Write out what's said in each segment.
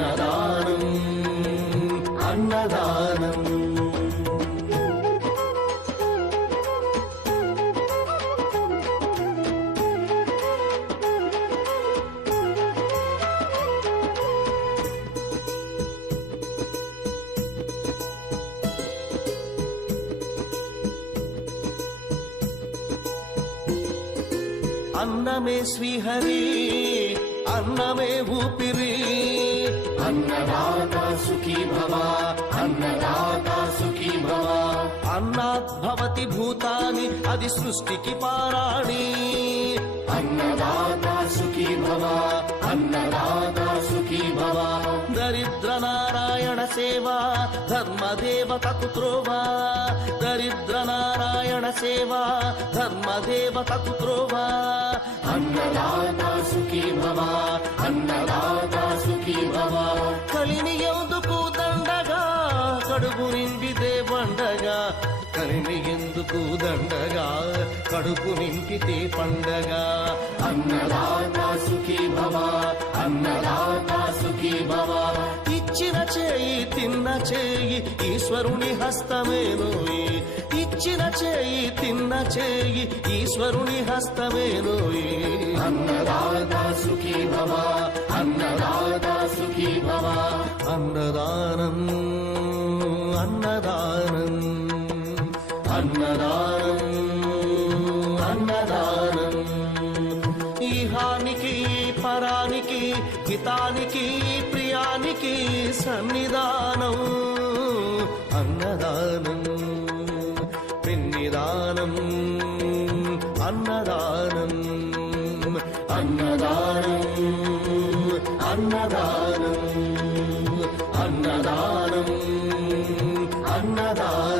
அன்னதானம் அன்னதானம். அன்னமே ஸ்ரீஹரி அன்னமே ஊப்பிரீ అన్నదాత సుఖీ భవ అన్నదాత సుఖీ భవ. అన్నాత్ భవతి భూతాని అది సృష్టికి పారాణి. అన్నదాత సుఖీ భవ అన్నదాత సుఖీ భవ. దరిద్ర నారాయణ సేవ ధర్మదేవతకు త్రోవా. దరిద్ర నారాయణ సేవ ధర్మదేవతకు త్రోవా. అన్నదాత సుఖీ భవ అన్నదాత సుఖీ కలిని ఎందుకు దండగా? కడుపు నింపితే పండగా. కలిని ఎందుకు దండగా? కడుపు నింపితే పండగ. అన్నదాత సుఖీ భవ అన్నదాత సుఖీ భవ. ఇచ్చిన చేయి తిన్న చేయి ఈశ్వరుని హస్తమేనోయి ఇచ్చిన చేయి తిన్న చేయి ఈశ్వరుని హస్తమేనోయి అన్నదాత సుఖీ భవ अन्नदाता सुखी भव अन्नदानम् अन्नदानम् अन्नदानम् अन्नदानम् इहानिकी परानिकी हितानिकी प्रियानिकी सन्निधानम् अन्नदानम् पिन्निदानम् अन्नदानम् अन्नदानम् అన్నదానం అన్నదానం అన్నదానం.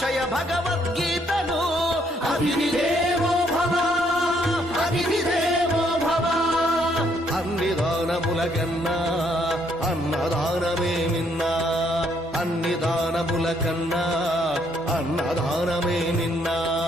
భాషయ భగవద్గీతను. అతిథి భవ అతిథి భవ. అన్ని దానములకన్నా అన్నదానమే నిన్నా. అన్ని దానములకన్నా అన్నదానమే నిన్నా.